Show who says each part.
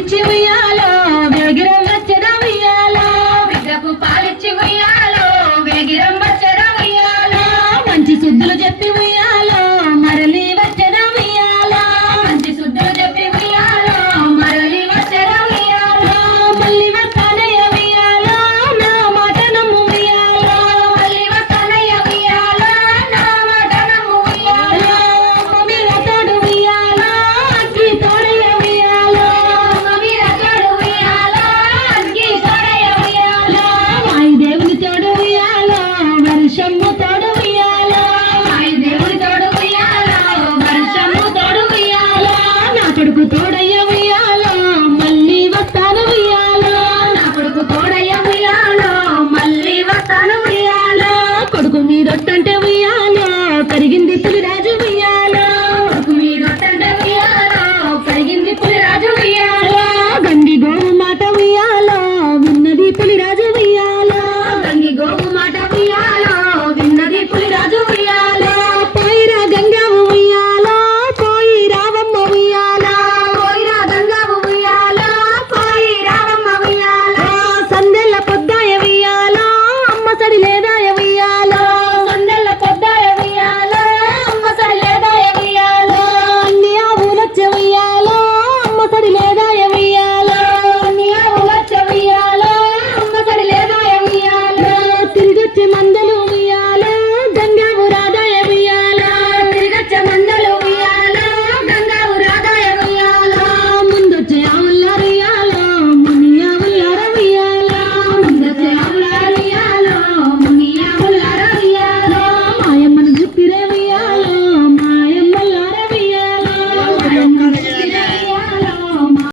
Speaker 1: நிச்சயமையா కొడుకు తోడయ్య మళ్ళీ వస్తాను ఉయ్యాలో
Speaker 2: నా కొడుకు తోడయ్య మళ్ళీ వస్తాను ఉయ్యాలో
Speaker 1: కొడుకు మీరొట్టంటే